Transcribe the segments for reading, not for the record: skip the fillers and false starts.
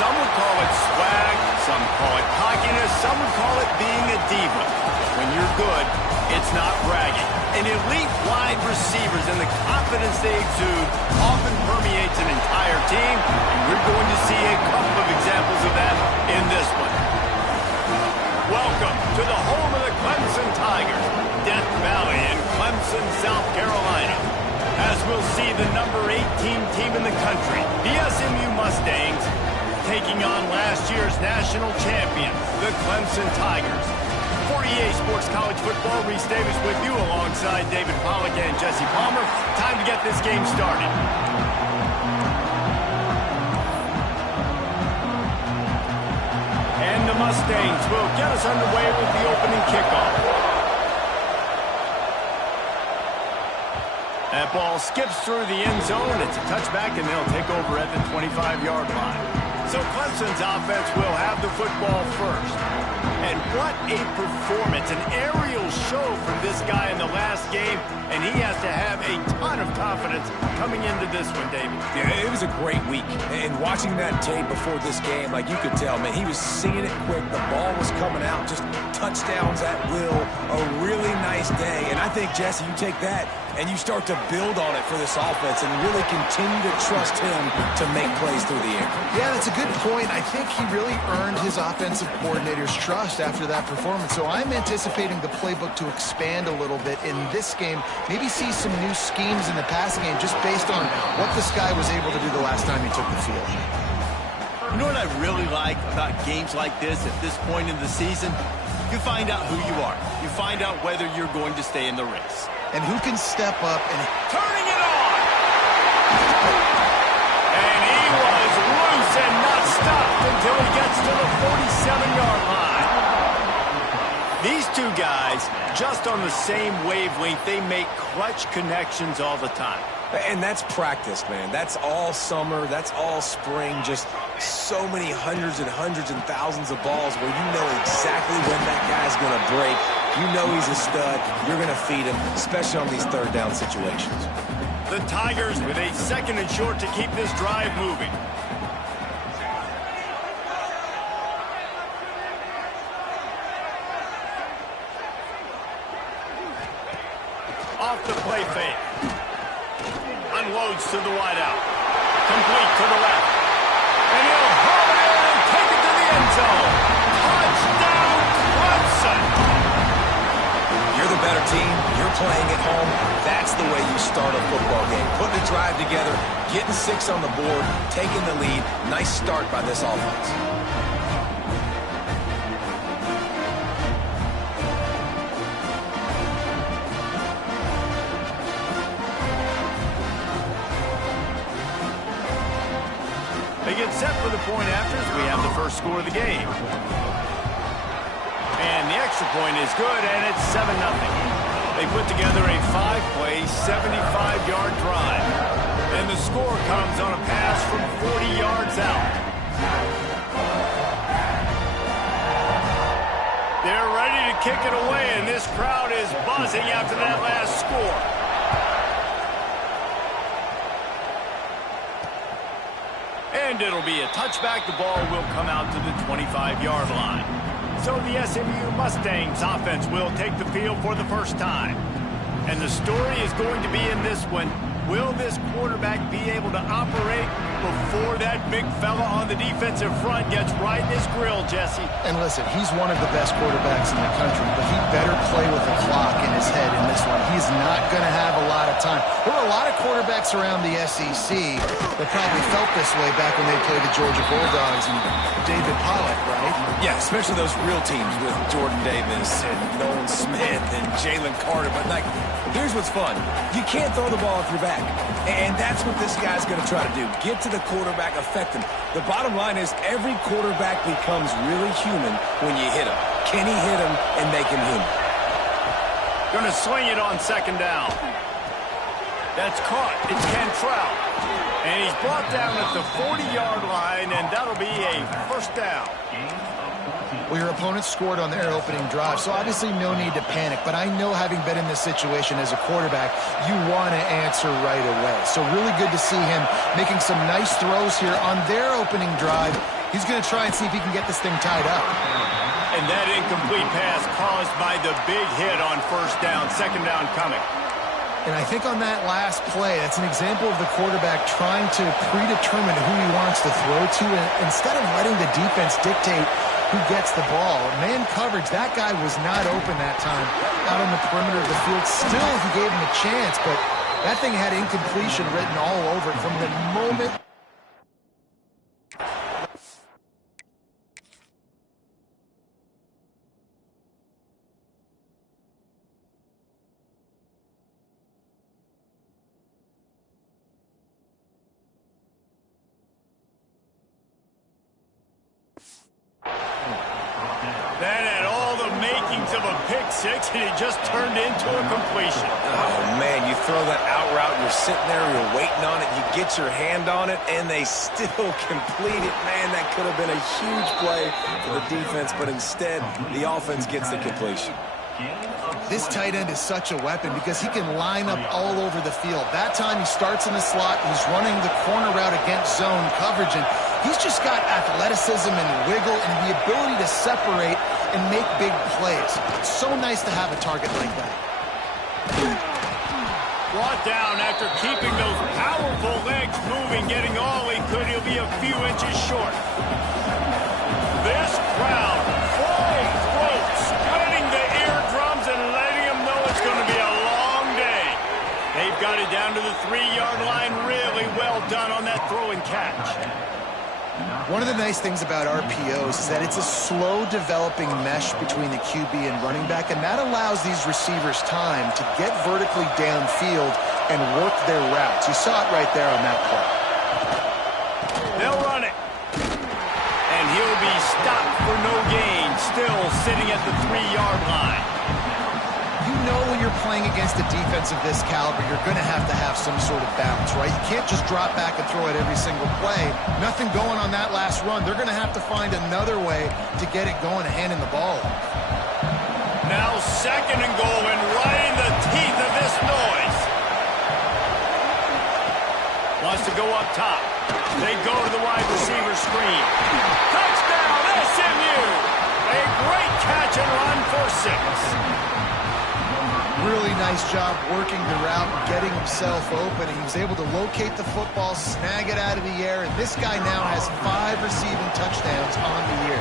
Some would call it swag, some call it cockiness, some would call it being a diva. When you're good, it's not bragging. And elite wide receivers and the confidence they exude often permeates an entire team, and we're going to see a couple of examples of that in this one. Welcome to the home of the Clemson Tigers, Death Valley in Clemson, South Carolina. As we'll see the number 18 team in the country, the SMU Mustangs, taking on last year's national champion, the Clemson Tigers. For EA Sports College Football, Reese Davis with you alongside David Pollack and Jesse Palmer. Time to get this game started. And the Mustangs will get us underway with the opening kickoff. That ball skips through the end zone. It's a touchback, and they'll take over at the 25-yard line. So Clemson's offense will have the football first. And what a performance, an aerial show from this guy in the last game, and he has to have a ton of confidence coming into this one, David. Yeah, it was a great week, and watching that tape before this game, like you could tell, man, he was seeing it quick. The ball was coming out, just touchdowns at will. A really nice day, and I think, Jesse, you take that and you start to build on it for this offense and really continue to trust him to make plays through the air. Yeah, that's a good point. I think he really earned his offensive coordinator's trust after that performance. So I'm anticipating the playbook to expand a little bit in this game. Maybe see some new schemes in the passing game just based on what this guy was able to do the last time he took the field. You know what I really like about games like this at this point in the season? You find out who you are. You find out whether you're going to stay in the race. And who can step up and... Turning it on! And he was loose and not stopped until he gets to the 47-yard line. These two guys, just on the same wavelength, they make clutch connections all the time. And that's practice, man. That's all summer. That's all spring. Just so many hundreds and thousands of balls where you know exactly when that guy's going to break. You know he's a stud. You're going to feed him, especially on these third down situations. The Tigers with a second and short to keep this drive moving. Off the play fake. Unloads to the wideout. Complete to the left. And he'll haul it in and take it to the end zone. Touchdown, Clemson! You're the better team. You're playing at home. That's the way you start a football game. Putting a drive together, getting 6 on the board, taking the lead. Nice start by this offense. They get set for the point after as we have the first score of the game. And the extra point is good, and it's 7-0. They put together a 5-play, 75-yard drive. And the score comes on a pass from 40 yards out. They're ready to kick it away, and this crowd is buzzing after that last score. And it'll be a touchback. The ball will come out to the 25-yard line. So the SMU Mustangs offense will take the field for the first time. And the story is going to be in this one. Will this quarterback be able to operate before that big fella on the defensive front gets right in his grill, Jesse? And listen, he's one of the best quarterbacks in the country, but he better play with the clock in his head in this one. He's not going to have a lot of time. There were a lot of quarterbacks around the SEC that probably felt this way back when they played the Georgia Bulldogs and David Pollack, right? Yeah, especially those real teams with Jordan Davis and Nolan Smith and Jalen Carter. But, like, here's what's fun. You can't throw the ball off your back. And that's what this guy's going to try to do. Get to the quarterback, affect him. The bottom line is every quarterback becomes really human when you hit him. Can he hit him and make him human? Going to swing it on second down. That's caught. It's Cantrell. And he's brought down at the 40-yard line, and that'll be a first down. Well, your opponent scored on their opening drive, so obviously no need to panic. But I know, having been in this situation as a quarterback, you want to answer right away. So really good to see him making some nice throws here on their opening drive. He's going to try and see if he can get this thing tied up. And that incomplete pass caused by the big hit on first down. Second down coming. And I think on that last play, that's an example of the quarterback trying to predetermine who he wants to throw to, and instead of letting the defense dictate who gets the ball. Man coverage, that guy was not open that time out on the perimeter of the field. Still, he gave him a chance, but that thing had incompletion written all over it from the moment. That had all the makings of a pick six, and it just turned into a completion. Oh, man, you throw that out route, you're sitting there, you're waiting on it, you get your hand on it, and they still complete it. Man, that could have been a huge play for the defense, but instead, the offense gets the completion. This tight end is such a weapon because he can line up all over the field. That time he starts in the slot, he's running the corner route against zone coverage, and he's just got athleticism and wiggle and the ability to separate and make big plays. It's so nice to have a target like that. Brought down after keeping those powerful legs moving, getting all he could. He'll be a few inches short. This crowd, full throat, splitting the eardrums and letting them know it's going to be a long day. They've got it down to the 3-yard line. Really well done on that throw and catch. One of the nice things about RPOs is that it's a slow developing mesh between the QB and running back, and that allows these receivers time to get vertically downfield and work their routes. You saw it right there on that play. They'll run it. And he'll be stopped for no gain, still sitting at the 3-yard line. You know when you're playing against a defense of this caliber, you're going to have some sort of balance, right? You can't just drop back and throw it every single play. Nothing going on that last run. They're going to have to find another way to get it going and handing the ball off. Now second and goal, and right in the teeth of this noise. Wants to go up top. They go to the wide receiver screen. Touchdown, SMU! A great catch and run for 6. Really nice job working the route and getting himself open. He was able to locate the football, snag it out of the air, and this guy now has 5 receiving touchdowns on the year.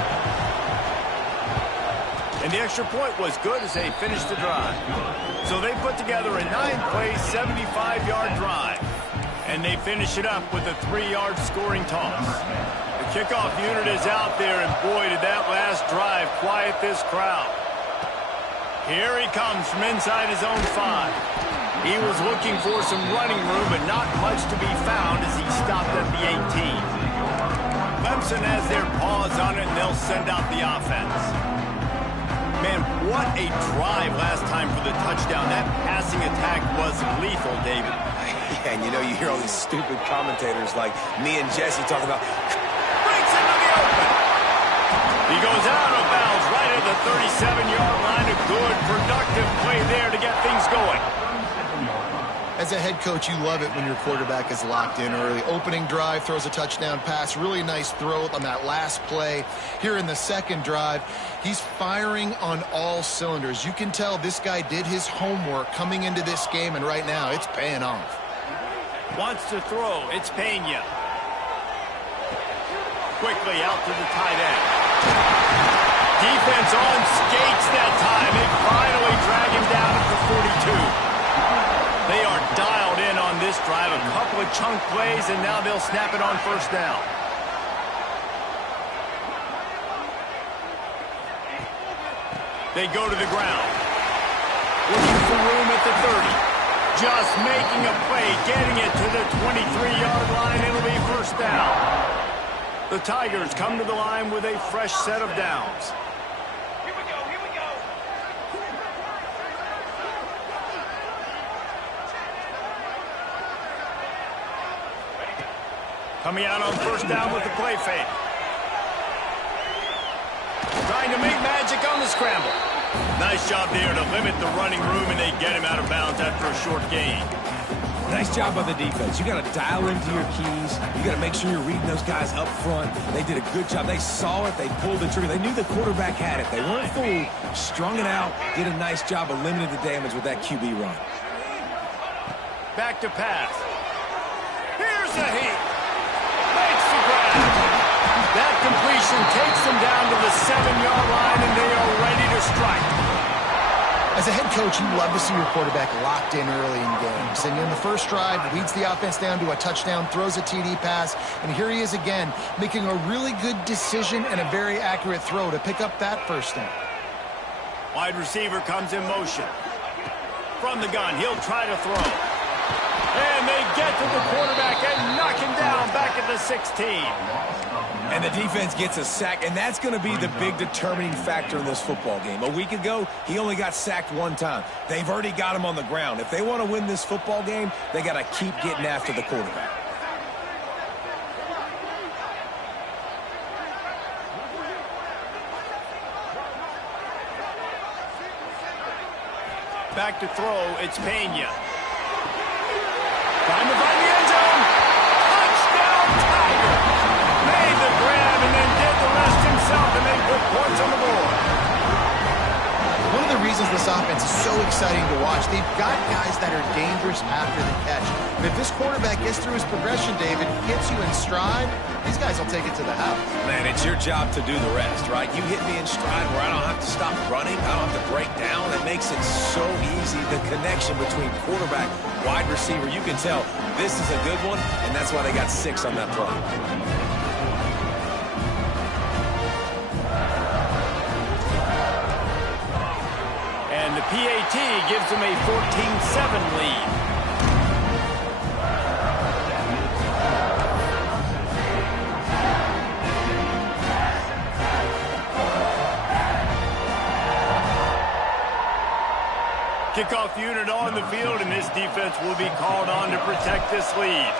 And the extra point was good as they finished the drive. So they put together a 9-play, 75-yard drive. And they finish it up with a 3-yard scoring toss. The kickoff unit is out there, and boy, did that last drive quiet this crowd. Here he comes from inside his own 5. He was looking for some running room, but not much to be found as he stopped at the 18. Clemson has their paws on it, and they'll send out the offense. Man, what a drive last time for the touchdown. That passing attack was lethal, David. Yeah, and you know, you hear all these stupid commentators like me and Jesse talking about... Breaks into the open. He goes out of bounds right at the 37-yard line. A good, productive play there to get things going. As a head coach, you love it when your quarterback is locked in early. Opening drive, throws a touchdown pass. Really nice throw on that last play. Here in the second drive, he's firing on all cylinders. You can tell this guy did his homework coming into this game, and right now it's paying off. Wants to throw. It's Pena. Quickly out to the tight end. Defense on skates that time. They finally drag him down at the 42. They are dialed in on this drive. A couple of chunk plays, and now they'll snap it on first down. They go to the ground. Looking for room at the 30. Just making a play, getting it to the 23-yard line. It'll be first down. The Tigers come to the line with a fresh set of downs. Here we go, here we go. Coming out on first down with the play fake. Trying to make magic on the scramble. Nice job there to limit the running room, and they get him out of bounds after a short gain. Nice job by the defense. You got to dial into your keys. You got to make sure you're reading those guys up front. They did a good job. They saw it. They pulled the trigger. They knew the quarterback had it. They weren't fooled. Strung it out. Did a nice job of limiting the damage with that QB run. Back to pass. Here's a heat. Makes the grab. That completion takes them down to the 7-yard line, and they are ready to strike. As a head coach, you love to see your quarterback locked in early in games. And in the first drive, leads the offense down to a touchdown, throws a TD pass, and here he is again, making a really good decision and a very accurate throw to pick up that first down. Wide receiver comes in motion. From the gun, he'll try to throw. And they get to the quarterback and knock him down back at the 16. And the defense gets a sack, and that's going to be the big determining factor in this football game. A week ago, he only got sacked one time. They've already got him on the ground. If they want to win this football game, they got to keep getting after the quarterback. Back to throw, it's Pena. Trying to find the end zone. Touchdown, Tiger. Made the grab and then did the rest himself, and they put points on the board. One of the reasons this offense is so exciting to watch, they've got guys that are dangerous after the catch. But if this quarterback gets through his progression, David, hits you in stride, these guys will take it to the house. Man, it's your job to do the rest, right? You hit me in stride where I don't have to stop running. I don't have to break down. It makes it so easy. The connection between quarterback, wide receiver, you can tell this is a good one, and that's why they got 6 on that play. And the PAT gives them a 14-7 lead. Kickoff unit on the field, and this defense will be called on to protect this lead.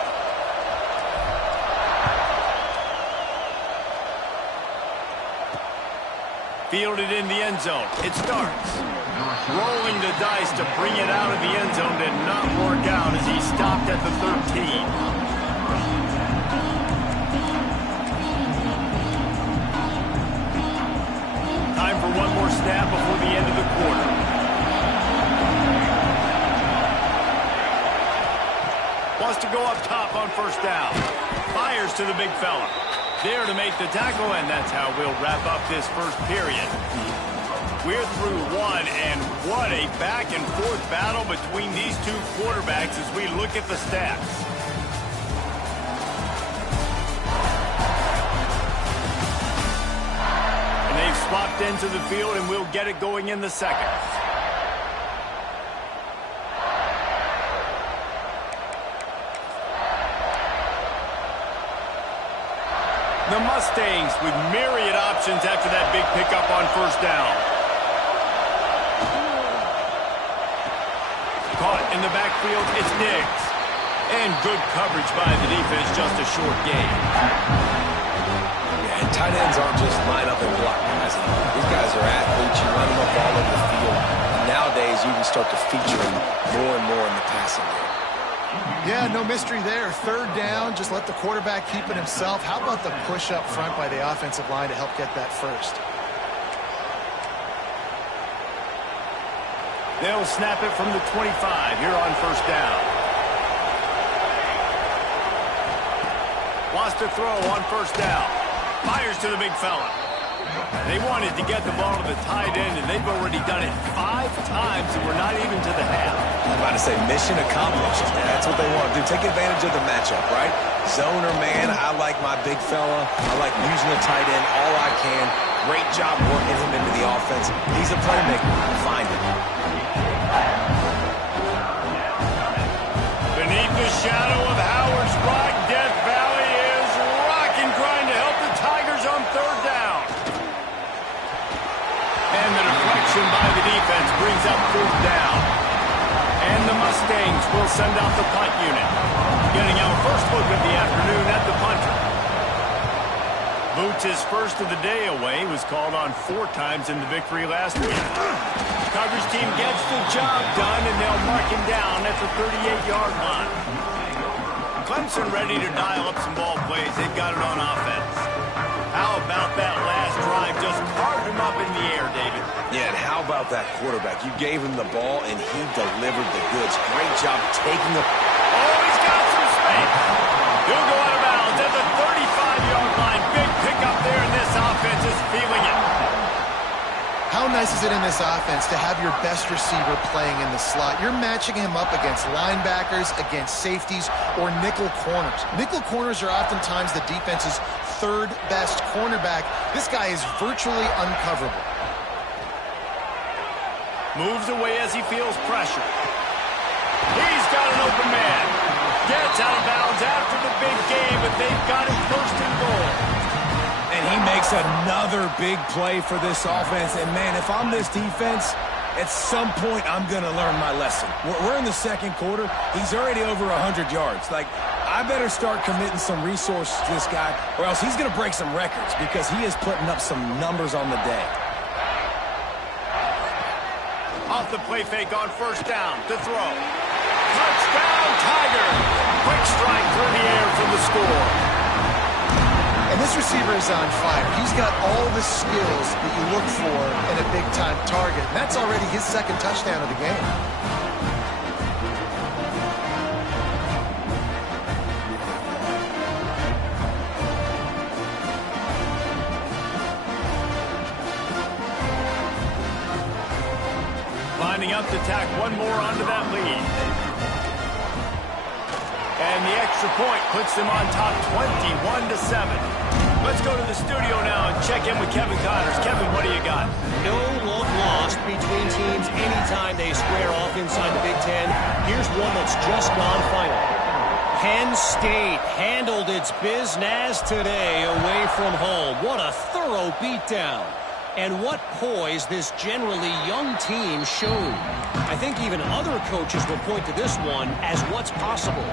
Fielded in the end zone. It starts. Rolling the dice to bring it out of the end zone did not work out as he stopped at the 13. Time for one more snap before the end of the quarter. Wants to go up top on first down. Fires to the big fella. There to make the tackle, and that's how we'll wrap up this first period. We're through one, and what a back-and-forth battle between these two quarterbacks as we look at the stats. And they've swapped into the field, and we'll get it going in the second. The Mustangs with myriad options after that big pickup on first down. Caught in the backfield, it's Diggs. And good coverage by the defense, just a short gain. Yeah, and tight ends aren't just line up and block guys. These guys are athletes. You run them up all over the field. And nowadays, you can start to feature them more and more in the passing game. Yeah, no mystery there. Third down, just let the quarterback keep it himself. How about the push up front by the offensive line to help get that first? They'll snap it from the 25 here on first down. Wants to throw on first down. Fires to the big fella. They wanted to get the ball to the tight end, and they've already done it 5 times, and we're not even to the half. I'm about to say mission accomplished. That's what they want to do. Take advantage of the matchup, right? Zone or man, I like my big fella. I like using the tight end all I can. Great job working him into the offense. He's a playmaker. Find him. Beneath the shadow of Howard's Rock, Death Valley is rocking, trying to help the Tigers on third down. And the deflection by the defense brings up fourth down. And the Mustangs will send out the punt unit. Getting our first look of the afternoon at the punter. Boots' first of the day away was called on 4 times in the victory last week. Coverage team gets the job done, and they'll mark him down at the 38-yard line. Clemson ready to dial up some ball plays. They've got it on offense. How about that last drive? Just carved him up in the air, David. Yeah, and how about that quarterback? You gave him the ball, and he delivered the goods. Great job taking the... Oh, he's got some space. He'll go out of bounds at the 35-yard line. Big pickup there, and this offense is feeling it. How nice is it in this offense to have your best receiver playing in the slot? You're matching him up against linebackers, against safeties, or nickel corners. Nickel corners are oftentimes the defense's third best cornerback. This guy is virtually uncoverable. Moves away as he feels pressure. He's got an open man. Gets out of bounds after the big game, but they've got him first and goal. And he makes another big play for this offense. And, man, if I'm this defense, at some point I'm going to learn my lesson. We're in the second quarter. He's already over 100 yards. Like, I better start committing some resources to this guy, or else he's going to break some records because he is putting up some numbers on the day. Off the play fake on first down to throw. Touchdown, Tiger! Quick strike through the air for the score. And this receiver is on fire. He's got all the skills that you look for in a big-time target. And that's already his second touchdown of the game. Lining up to tack one more onto that lead. And the extra point puts them on top 21-7. Let's go to the studio now and check in with Kevin Connors. Kevin, what do you got? No love lost between teams anytime they square off inside the Big Ten. Here's one that's just gone final. Penn State handled its business today away from home. What a thorough beatdown. And what poise this generally young team showed. I think even other coaches will point to this one as what's possible.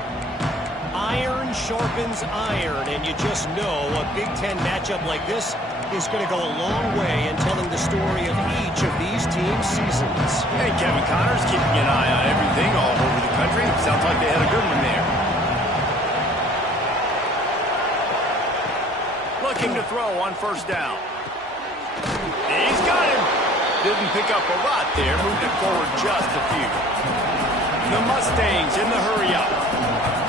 Iron sharpens iron, and you just know a Big Ten matchup like this is going to go a long way in telling the story of each of these teams' seasons. Hey, Kevin Connors keeping an eye on everything all over the country. Sounds like they had a good one there. Looking to throw on first down. He's got him. Didn't pick up a lot there. Moved it forward just a few. The Mustangs in the hurry-up.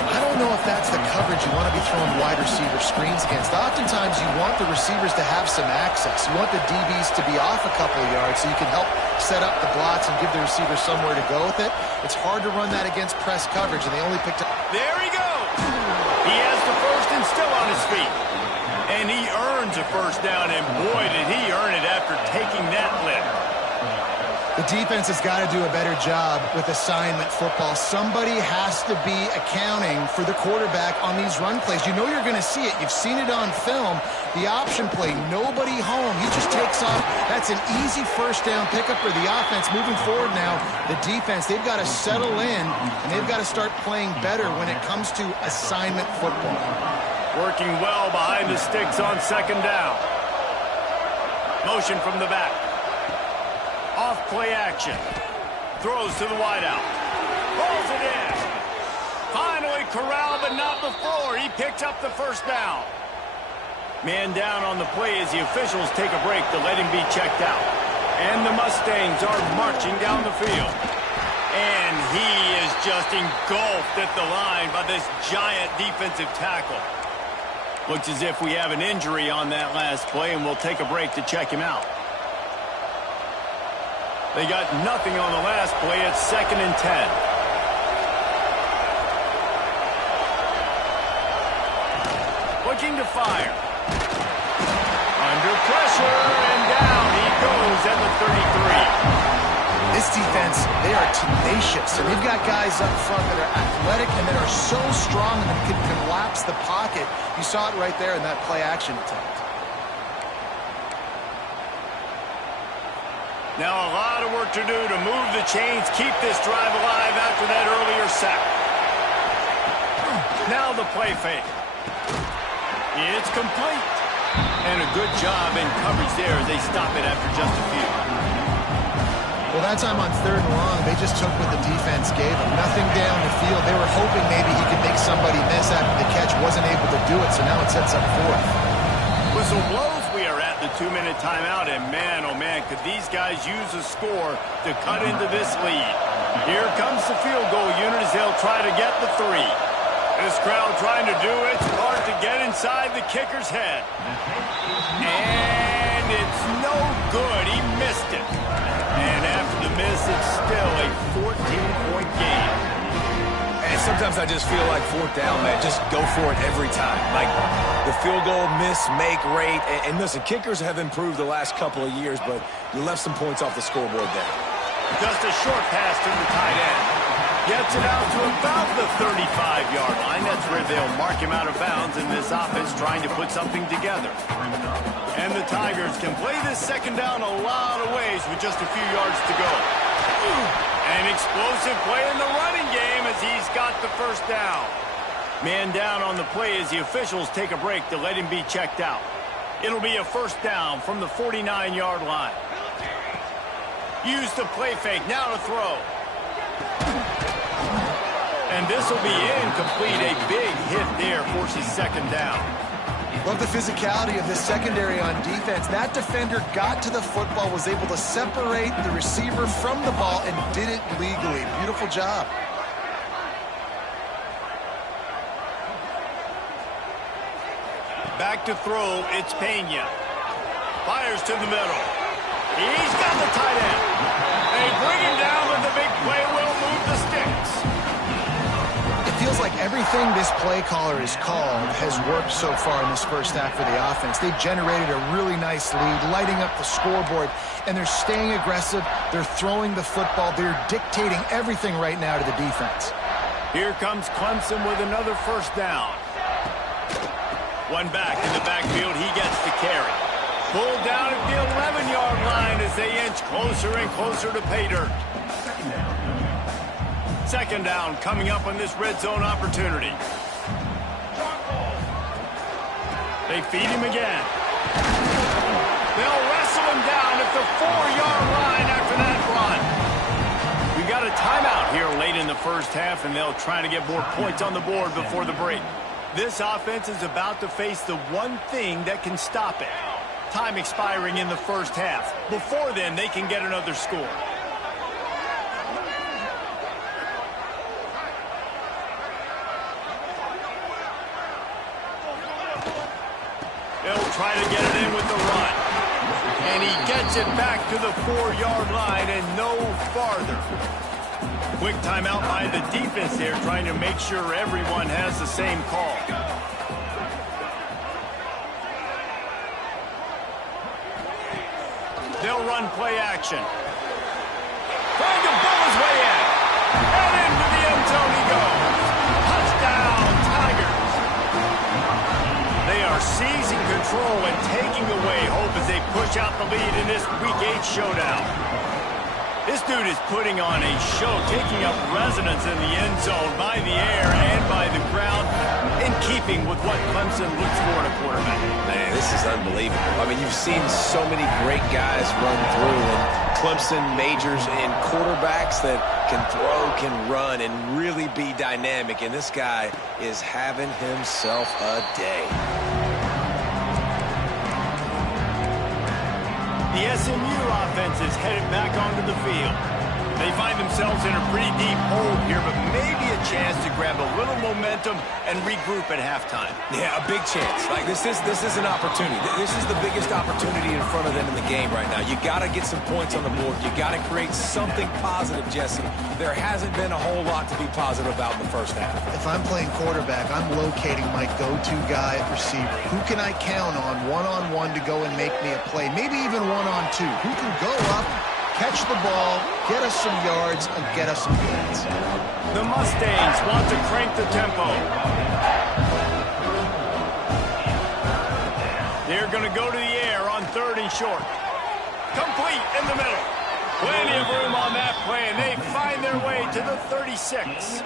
I don't know if that's the coverage you want to be throwing wide receiver screens against. Oftentimes, you want the receivers to have some access. You want the DBs to be off a couple of yards so you can help set up the blocks and give the receiver somewhere to go with it. It's hard to run that against press coverage, and they only picked up... There he goes. He has the first and still on his feet. And he earns a first down, and boy, did he earn it after taking that lift. The defense has got to do a better job with assignment football. Somebody has to be accounting for the quarterback on these run plays. You know you're going to see it. You've seen it on film. The option play, nobody home. He just takes off. That's an easy first down pickup for the offense. Moving forward now, the defense, they've got to settle in, and they've got to start playing better when it comes to assignment football. Working well behind the sticks on second down. Motion from the back. Off play action. Throws to the wideout. Pulls it in. Finally corralled, but not before. He picks up the first down. Man down on the play as the officials take a break to let him be checked out. And the Mustangs are marching down the field. And he is just engulfed at the line by this giant defensive tackle. Looks as if we have an injury on that last play, and we'll take a break to check him out. They got nothing on the last play. It's 2nd and 10. Looking to fire. Under pressure, and down he goes at the 33. This defense, they are tenacious, and they've got guys up front that are athletic and that are so strong and can collapse the pocket. You saw it right there in that play-action attempt. Now a lot of work to do to move the chains, keep this drive alive after that earlier sack. Now the play fake. It's complete. And a good job in coverage there as they stop it after just a few. Well, that time on 3rd and long, they just took what the defense gave them. Nothing down the field. They were hoping maybe he could make somebody miss after the catch. Wasn't able to do it, so now it sets up 4th. Whistle blows. We are at the 2-minute timeout, and man, oh man, could these guys use a score to cut into this lead. Here comes the field goal unit as they'll try to get the 3. This crowd trying to do its part to get inside the kicker's head. And it's no good. He missed it. And after the miss, it's still a 14-point game. And sometimes I just feel like 4th down, man. Just go for it every time. Like the field goal miss, make rate. And listen, kickers have improved the last couple of years, but you left some points off the scoreboard there. Just a short pass to the tight end. Gets it out to about the 35-yard line. That's where they'll mark him out of bounds in this offense trying to put something together. And the Tigers can play this 2nd down a lot of ways with just a few yards to go. An explosive play in the running game as he's got the 1st down. Man down on the play as the officials take a break to let him be checked out. It'll be a 1st down from the 49-yard line. Use the play fake, now to throw. And this will be incomplete. A big hit there forces 2nd down. Love the physicality of this secondary on defense. That defender got to the football, was able to separate the receiver from the ball, and did it legally. Beautiful job. Back to throw, it's Pena. Fires to the middle. He's got the tight end. They bring him down, but the big play will move the sticks. It feels like everything this play caller has called has worked so far in this 1st half for the offense. They've generated a really nice lead, lighting up the scoreboard, and they're staying aggressive. They're throwing the football. They're dictating everything right now to the defense. Here comes Clemson with another 1st down. One back in the backfield. He gets the carry. Pulled down at the 11-yard line as they inch closer and closer to pay dirt. 2nd down coming up on this red zone opportunity. They feed him again. They'll wrestle him down at the 4-yard line after that run. We got a timeout here late in the 1st half, and they'll try to get more points on the board before the break. This offense is about to face the one thing that can stop it. Time expiring in the 1st half. Before then, they can get another score. They'll try to get it in with the run. And he gets it back to the 4-yard line and no farther. Quick timeout by the defense there, trying to make sure everyone has the same call. They'll run play action. Trying to bull his way in. And into the end zone he goes. Touchdown, Tigers. They are seizing control and taking away hope as they push out the lead in this Week 8 showdown. This dude is putting on a show, taking up residence in the end zone by the air and by the ground, in keeping with what Clemson looks for in a quarterback. Man, this is unbelievable. I mean, you've seen so many great guys run through, and Clemson majors in quarterbacks that can throw, can run, and really be dynamic, and this guy is having himself a day. The SMU offense is headed back onto the field. They find themselves in a pretty deep hole here, but maybe a chance to grab a little momentum and regroup at halftime. Yeah, a big chance. Like this is an opportunity. This is the biggest opportunity in front of them in the game right now. You got to get some points on the board. You got to create something positive, Jesse. There hasn't been a whole lot to be positive about in the 1st half. If I'm playing quarterback, I'm locating my go-to guy at receiver. Who can I count on one-on-one to go and make me a play? Maybe even one-on-two. Who can go up, catch the ball, get us some yards, and get us some points? The Mustangs want to crank the tempo. They're going to go to the air on 3rd and short. Complete in the middle. Plenty of room on that play, and they find their way to the 36.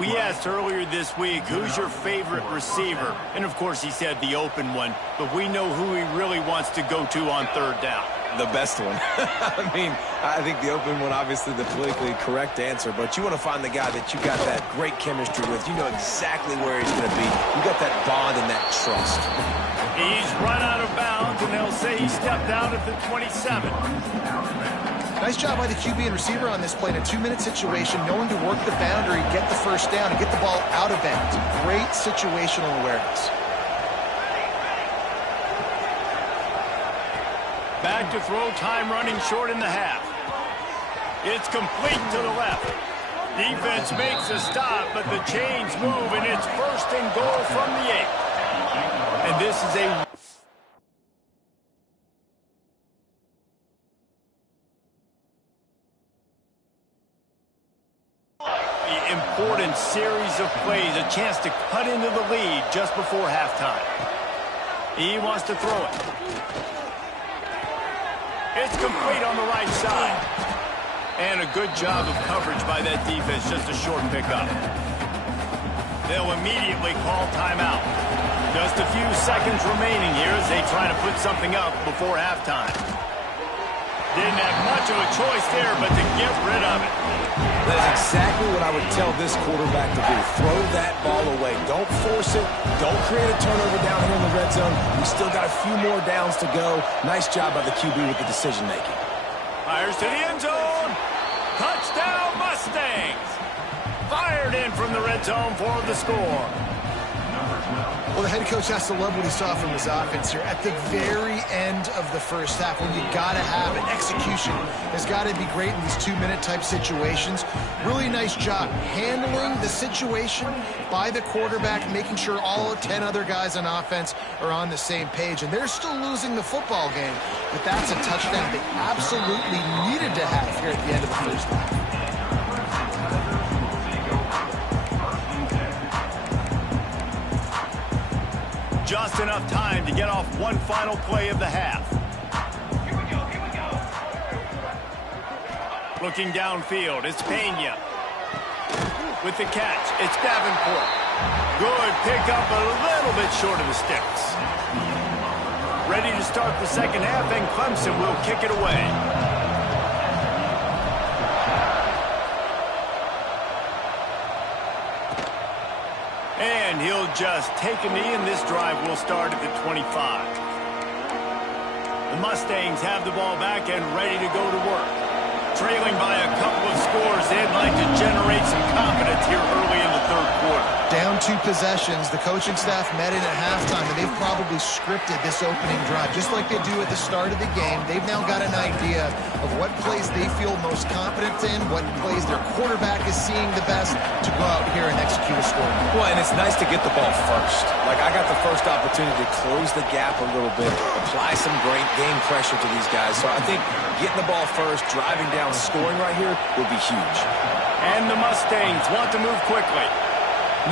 We asked earlier this week, who's your favorite receiver? And, of course, he said the open one, but we know who he really wants to go to on third down. The best one. I mean, I think the open one, obviously the politically correct answer, but you want to find the guy that you got that great chemistry with. You know exactly where he's going to be. You got that bond and that trust. He's run out of bounds, and they'll say he stepped out at the 27. Nice job by the QB and receiver on this play in a 2-minute situation, knowing to work the boundary, get the first down, and get the ball out of bounds. Great situational awareness. Back to throw, time running short in the half. It's complete to the left. Defense makes a stop, but the chains move, and it's first and goal from the 8. And this is a important series of plays, a chance to cut into the lead just before halftime. He wants to throw it. It's complete on the right side. And a good job of coverage by that defense, just a short pickup. They'll immediately call timeout. Just a few seconds remaining here as they try to put something up before halftime. Didn't have much of a choice there, but to get rid of it. That's exactly what I would tell this quarterback to do. Throw that ball away. Don't force it. Don't create a turnover down here in the red zone. We still got a few more downs to go. Nice job by the QB with the decision-making. Fires to the end zone. Touchdown, Mustangs. Fired in from the red zone for the score. Well, the head coach has to love what he saw from his offense here. At the very end of the first half, when you got to have it, execution has got to be great in these 2-minute type situations. Really nice job handling the situation by the quarterback, making sure all 10 other guys on offense are on the same page. And they're still losing the football game, but that's a touchdown they absolutely needed to have here at the end of the first half. Just enough time to get off one final play of the half. Here we go, here we go. Looking downfield, it's Pena. With the catch, it's Davenport. Good pickup, a little bit short of the sticks. Ready to start the second half, and Clemson will kick it away. And he'll just take a knee, and this drive will start at the 25. The Mustangs have the ball back and ready to go to work. Trailing by a couple of scores, they'd like to generate some confidence here early in the third quarter. Down 2 possessions, the coaching staff met in at halftime, and they've probably scripted this opening drive, just like they do at the start of the game. They've now got an idea of what plays they feel most confident in, what plays their quarterback is seeing the best to go out here and execute a score. Well, and it's nice to get the ball first. Like, I got the first opportunity to close the gap a little bit, apply some great game pressure to these guys. So I think getting the ball first, driving down, scoring right here will be huge. And the Mustangs want to move quickly.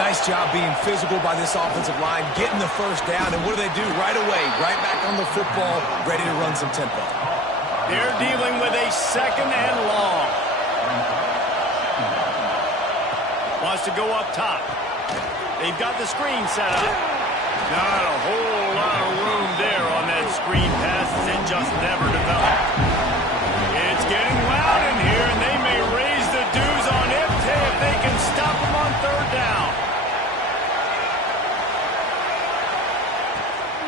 Nice job being physical by this offensive line, getting the first down, and what do? Right away, right back on the football, ready to run some tempo. They're dealing with a second and long. Wants to go up top. They've got the screen set up. Not a whole lot of room there on that screen pass as it just never developed. It's getting loud in here, and they may raise the dues on Ifte if they can stop them on third down.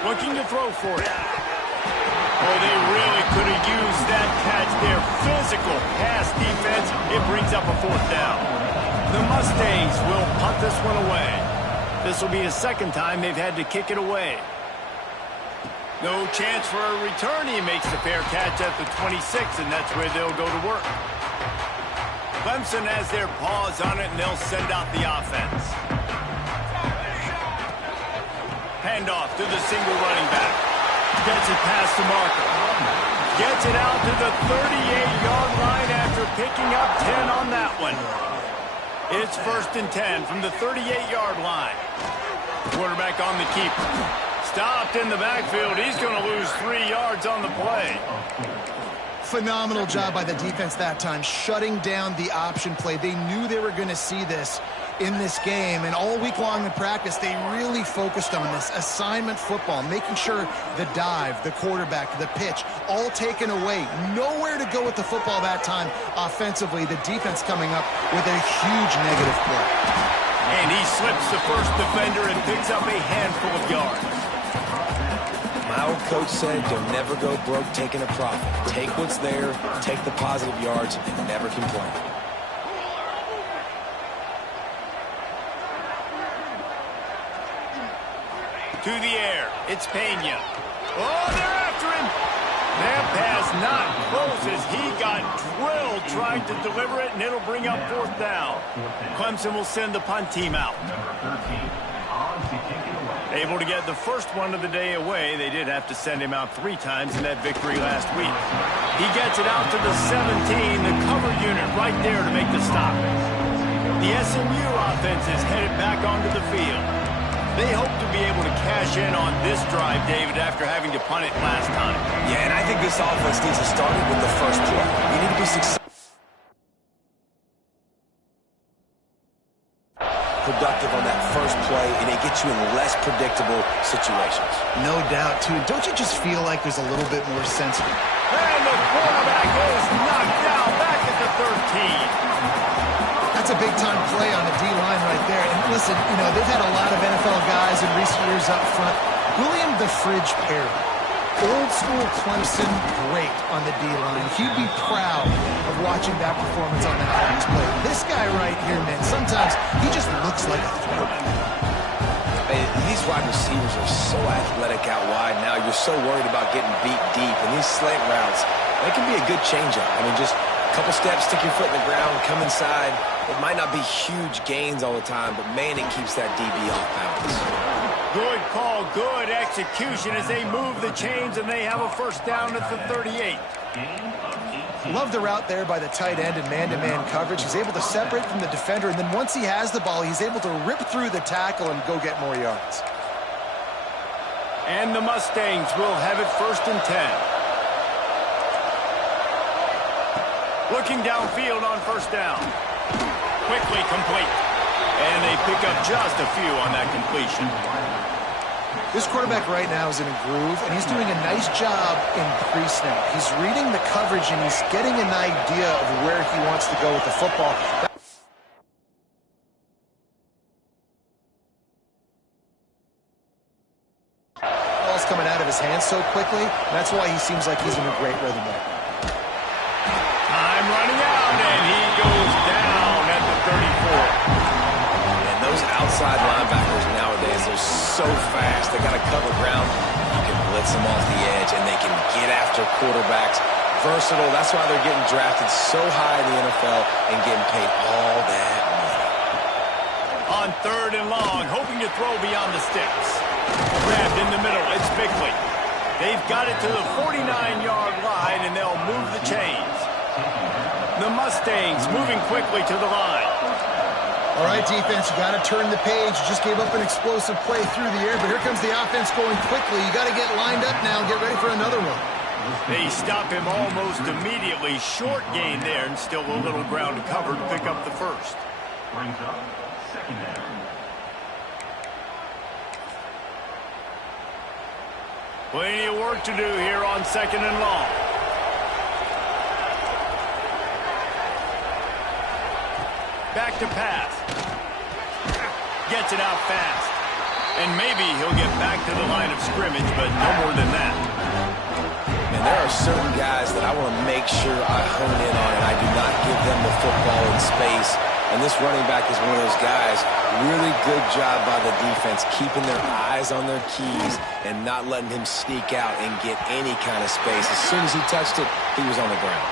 Looking to throw for it. Oh, they really could have used that catch there. Physical pass defense. It brings up a fourth down. The Mustangs will punt this one away. This will be the second time they've had to kick it away. No chance for a return. He makes the fair catch at the 26, and that's where they'll go to work. Clemson has their paws on it, and they'll send out the offense. Handoff to the single running back. Gets it past the marker. Gets it out to the 38-yard line after picking up 10 on that one. It's first and 10 from the 38-yard line. Quarterback on the keeper. Stopped in the backfield. He's going to lose 3 yards on the play. Phenomenal job by the defense that time, shutting down the option play. They knew they were going to see this in this game, and all week long in practice, they really focused on this assignment football, making sure the dive, the quarterback, the pitch, all taken away. Nowhere to go with the football that time offensively. The defense coming up with a huge negative play. And he slips the first defender and picks up a handful of yards. My old coach said you'll never go broke taking a profit. Take what's there, take the positive yards, and never complain. To the air, it's Pena. Oh, they're after him. That pass not close as he got drilled trying to deliver it, and it'll bring up 4th down. Clemson will send the punt team out. Able to get the first one of the day away. They did have to send him out 3 times in that victory last week. He gets it out to the 17, the cover unit right there to make the stop. The SMU offense is headed back onto the field. They hope to be able to cash in on this drive, David, after having to punt it last time. Yeah, and I think this offense needs to start it with the first play. You need to be productive on that first play, and it gets you in less predictable situations. No doubt, too. Don't you just feel like there's a little bit more sense of it? And the quarterback is knocked down back at the 13. That's a big-time play on the D-line right there. And listen, you know, they've had a lot of NFL guys in recent years up front. William the Fridge Perry, old-school Clemson great on the D-line. He'd be proud of watching that performance on that last play. This guy right here, man, sometimes he just looks like a throwback. These wide receivers are so athletic out wide now. You're so worried about getting beat deep. And these slant routes, they can be a good change-up. I mean, just a couple steps, stick your foot in the ground, come inside. It might not be huge gains all the time, but, man, it keeps that DB off balance. Good call, good execution as they move the chains, and they have a first down at the 38. Love the route there by the tight end in man-to-man coverage. He's able to separate from the defender, and then once he has the ball, he's able to rip through the tackle and go get more yards. And the Mustangs will have it 1st and 10. Looking downfield on 1st down. Quickly complete. And they pick up just a few on that completion. This quarterback right now is in a groove, and he's doing a nice job in pre-snap. He's reading the coverage, and he's getting an idea of where he wants to go with the football. Ball's coming out of his hands so quickly. That's why he seems like he's in a great rhythm right now. Time running out, and he goes down at the 34. And those outside linebackers nowadays, they're so fast. They got to cover ground. You can blitz them off the edge, and they can get after quarterbacks. Versatile. That's why they're getting drafted so high in the NFL and getting paid all that money. On 3rd and long, hoping to throw beyond the sticks. Grabbed in the middle. It's Bickley. They've got it to the 49-yard line, and they'll move the chains. The Mustangs moving quickly to the line. All right, defense, you got to turn the page. You just gave up an explosive play through the air, but here comes the offense going quickly. You got to get lined up now and get ready for another one. They stop him almost immediately. Short gain there, and still a little ground to cover to pick up the first. Brings up 2nd down. Plenty of work to do here on 2nd and long. Back to pass. Gets it out fast. And maybe he'll get back to the line of scrimmage, but no more than that. And there are certain guys that I want to make sure I hone in on, and I do not give them the football in space. And this running back is one of those guys. Really good job by the defense, keeping their eyes on their keys and not letting him sneak out and get any kind of space. As soon as he touched it, he was on the ground.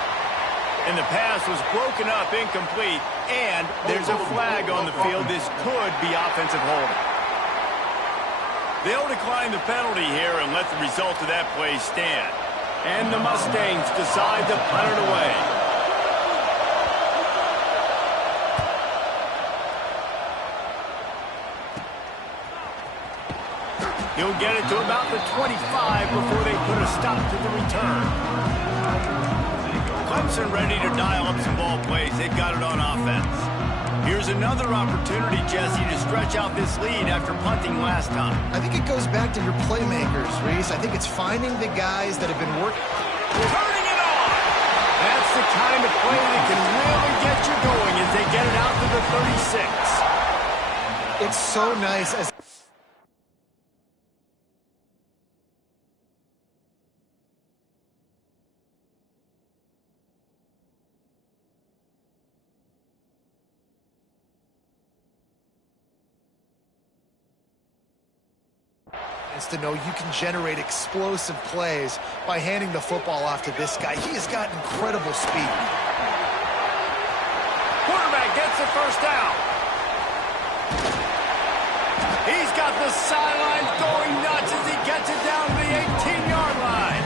And the pass was broken up, incomplete, and there's a flag on the field. This could be offensive holding. They'll decline the penalty here and let the result of that play stand. And the Mustangs decide to punt it away. He'll get it to about the 25 before they put a stop to the return. Clemson ready to dial up some ball plays. They've got it on offense. Here's another opportunity, Jesse, to stretch out this lead after punting last time. I think it goes back to your playmakers, Reese. I think it's finding the guys that have been working. Turning it on! That's the kind of play that can really get you going as they get it out to the 36. It's so nice as to know you can generate explosive plays by handing the football off to this guy. He has got incredible speed. Quarterback gets the first down. He's got the sidelines going nuts as he gets it down to the 18-yard line.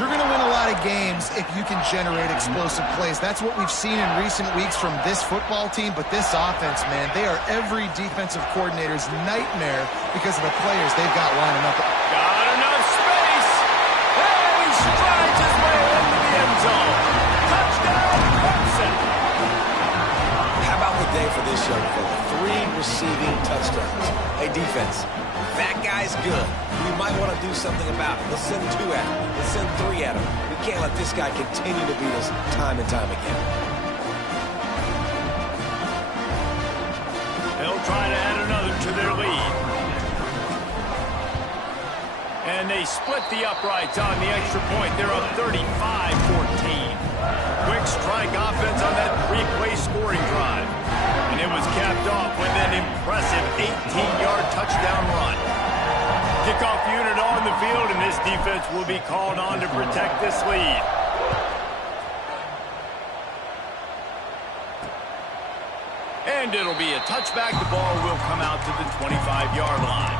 You're going to win a lot of games if you can generate explosive plays. That's what we've seen in recent weeks from this football team, but this offense, man, they are every defensive coordinator's nightmare because of the players they've got lining up. Got enough space. And he strides his way into the end zone. Touchdown, Clemson. How about the day for this young fella? 3 receiving touchdowns. Hey, defense, that guy's good. We might want to do something about it. Let's send 2 at him. Let's send 3 at him. We can't let this guy continue to beat us time and time again. They'll try to add another to their lead. And they split the uprights on the extra point. They're up 35-14. Quick strike offense on that 3-play scoring drive. And it was capped off with an impressive 18-yard touchdown run. Kickoff unit on the field, and this defense will be called on to protect this lead. And it'll be a touchback. The ball will come out to the 25-yard line.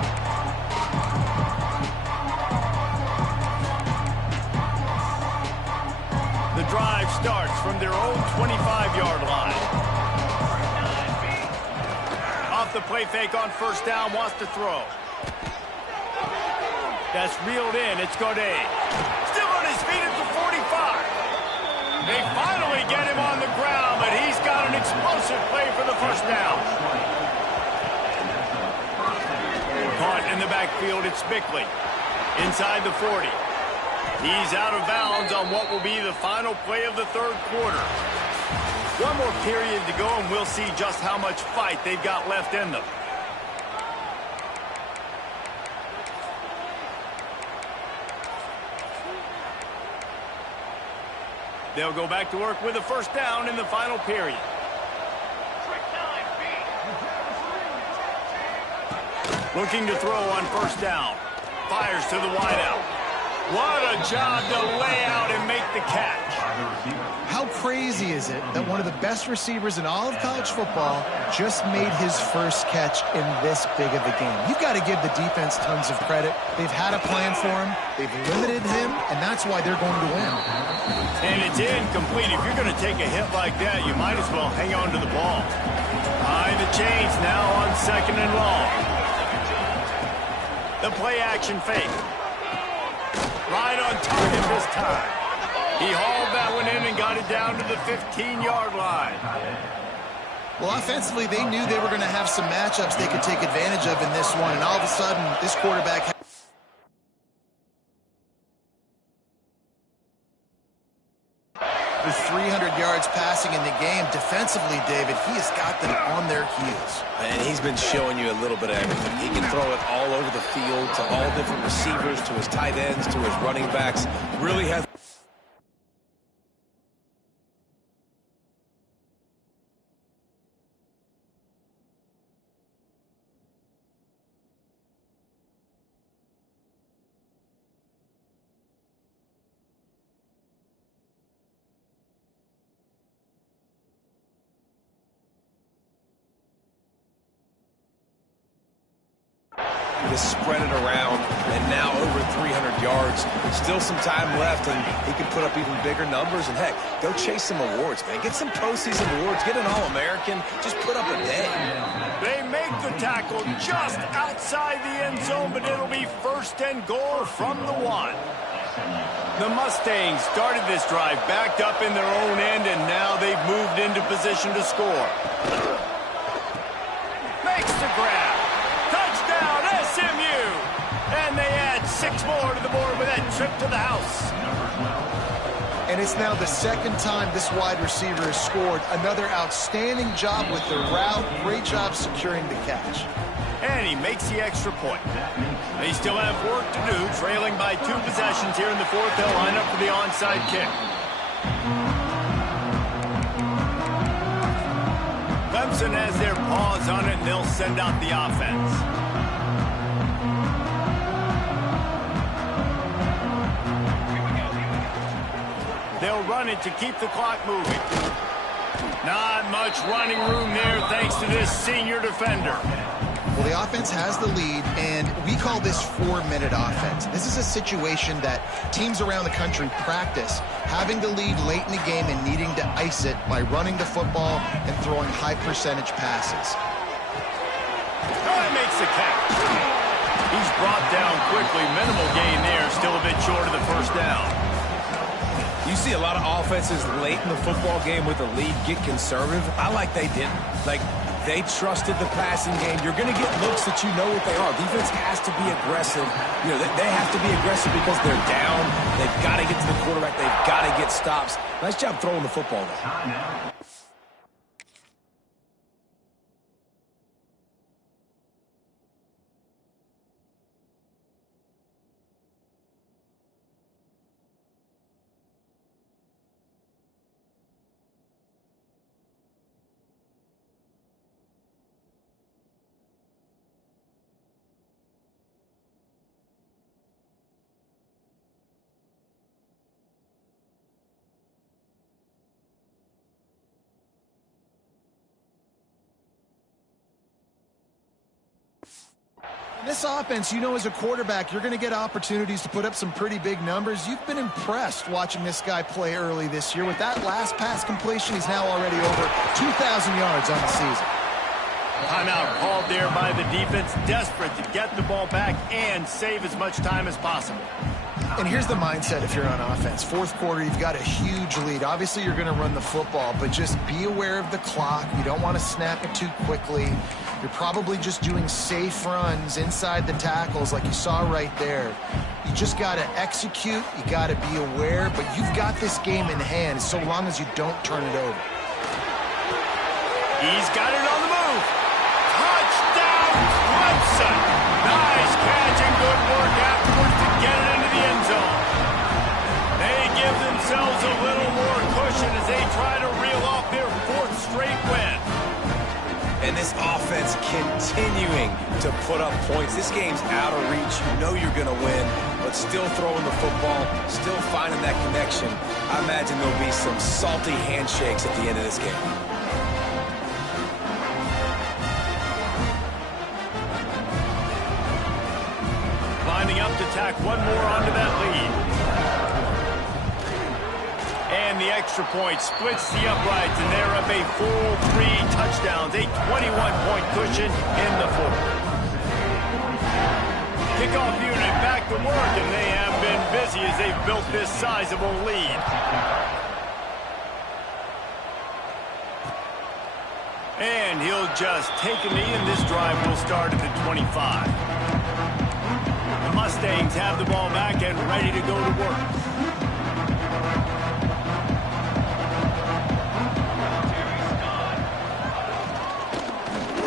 The drive starts from their own 25-yard line. Off the play fake on first down, wants to throw. That's reeled in. It's Godet. Still on his feet at the 45. They finally get him on the ground, but he's got an explosive play for the first down. Caught in the backfield, it's Bickley. Inside the 40. He's out of bounds on what will be the final play of the third quarter. One more period to go, and we'll see just how much fight they've got left in them. They'll go back to work with a first down in the final period. Looking to throw on first down. Fires to the wideout. What a job to lay out and make the catch. How crazy is it that one of the best receivers in all of college football just made his first catch in this big of a game? You've got to give the defense tons of credit. They've had a plan for him. They've limited him, and that's why they're going to win. And it's incomplete. If you're going to take a hit like that, you might as well hang on to the ball. Behind the chains now on second and long. The play action fake. Right on target this time. He hauled that one in and got it down to the 15-yard line. Well, offensively, they knew they were going to have some matchups they could take advantage of in this one, and all of a sudden, this quarterback with 300 yards passing in the game. Defensively, David, he has got them on their heels. And he's been showing you a little bit of everything. He can throw it all over the field to all different receivers, to his tight ends, to his running backs. Really has... to spread it around, and now over 300 yards. Still some time left, and he can put up even bigger numbers. And heck, go chase some awards, man. Get some postseason awards. Get an All-American. Just put up a day. They make the tackle just outside the end zone, but it'll be first and goal from the 1. The Mustangs started this drive backed up in their own end, and now they've moved into position to score. Makes the grab. Touchdown, SMU! And they add 6 more to the board with that trip to the house. And it's now the second time this wide receiver has scored. Another outstanding job with the route. Great job securing the catch. And he makes the extra point. They still have work to do, trailing by 2 possessions here in the fourth. They'll line up for the onside kick. Clemson has their paws on it, and they'll send out the offense. They'll run it to keep the clock moving. Not much running room there thanks to this senior defender. Well, the offense has the lead, and we call this 4-minute offense. This is a situation that teams around the country practice, having the lead late in the game and needing to ice it by running the football and throwing high-percentage passes. Oh, he makes the catch. He's brought down quickly. Minimal gain there, still a bit short of the first down. You see a lot of offenses late in the football game with the lead get conservative. I like they didn't. They trusted the passing game. You're going to get looks that you know what they are. Defense has to be aggressive. They have to be aggressive because they're down. They've got to get to the quarterback. They've got to get stops. Nice job throwing the football there. This offense, as a quarterback, you're going to get opportunities to put up some pretty big numbers. You've been impressed watching this guy play early this year. With that last pass completion, he's now already over 2,000 yards on the season. Timeout called there by the defense, desperate to get the ball back and save as much time as possible. And here's the mindset if you're on offense. Fourth quarter, you've got a huge lead. Obviously, you're going to run the football, but just be aware of the clock. You don't want to snap it too quickly. You're probably just doing safe runs inside the tackles like you saw right there. You just got to execute. You got to be aware, but you've got this game in hand so long as you don't turn it over. He's got it on the move. Touchdown, Clemson. Nice catch and good work afterwards to get it into the end zone. They give themselves a little more cushion as they try to reel off their 4th straight win. And this offense continuing to put up points. This game's out of reach. You know you're going to win, but still throwing the football, still finding that connection. I imagine there'll be some salty handshakes at the end of this game. Lining up to tack one more onto that lead. And the extra point splits the uprights, and they're up a full 3 touchdowns, a 21-point cushion in the 4th. Kickoff unit back to work, and they have been busy as they've built this sizable lead. And he'll just take a knee, and this drive will start at the 25. The Mustangs have the ball back and ready to go to work.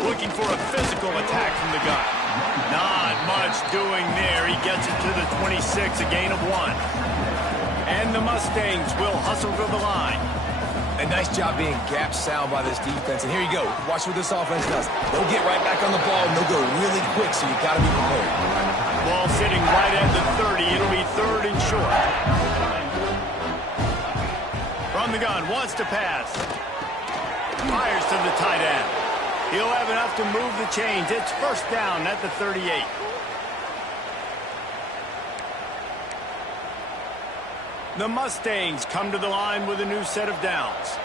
Looking for a physical attack from the gun. Not much doing there. He gets it to the 26, a gain of 1. And the Mustangs will hustle to the line. A nice job being gap sound by this defense. And here you go. Watch what this offense does. They'll get right back on the ball, and they'll go really quick, so you've got to be prepared. Ball sitting right at the 30. It'll be 3rd and short. From the gun, wants to pass. Fires to the tight end. He'll have enough to move the chains. It's 1st down at the 38. The Mustangs come to the line with a new set of downs.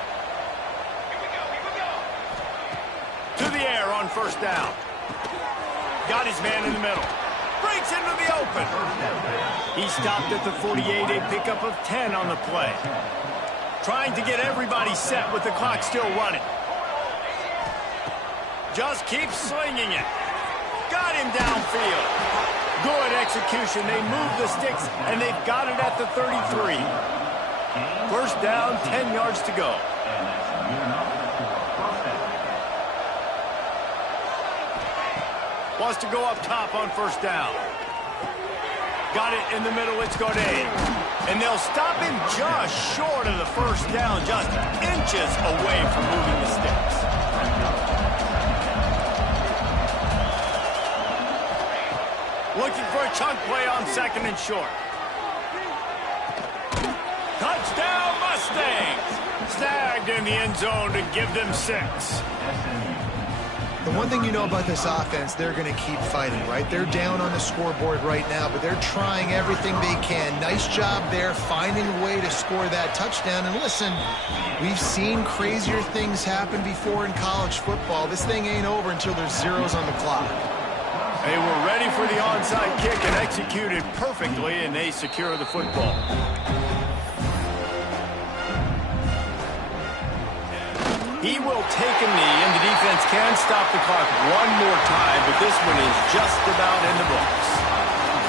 To the air on 1st down. Got his man in the middle. breaks into the open. He stopped at the 48, a pickup of 10 on the play. Trying to get everybody set with the clock still running. Just keeps slinging it. Got him downfield. Good execution. They move the sticks, and they've got it at the 33. First down, 10 yards to go. Wants to go up top on first down. Got it in the middle. It's Godet. And they'll stop him just short of the first down, just inches away from moving the sticks. Looking for a chunk play on second and short. Touchdown, Mustangs! Snagged in the end zone to give them 6. The one thing you know about this offense, they're going to keep fighting, right? They're down on the scoreboard right now, but they're trying everything they can. Nice job there, finding a way to score that touchdown. And listen, we've seen crazier things happen before in college football. This thing ain't over until there's zeros on the clock. They were ready for the onside kick and executed perfectly, and they secure the football. He will take a knee, and the defense can stop the clock one more time, but this one is just about in the books.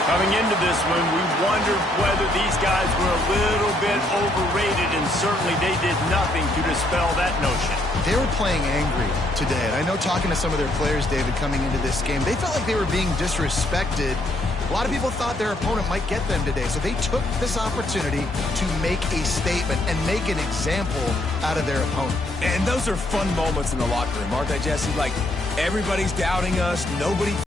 Coming into this one, we wondered whether these guys were a little bit overrated, and certainly they did nothing to dispel that notion. They were playing angry today, and I know talking to some of their players, David, coming into this game, they felt like they were being disrespected. A lot of people thought their opponent might get them today, so they took this opportunity to make a statement and make an example out of their opponent. And those are fun moments in the locker room, aren't they, Jesse? Like, everybody's doubting us, nobody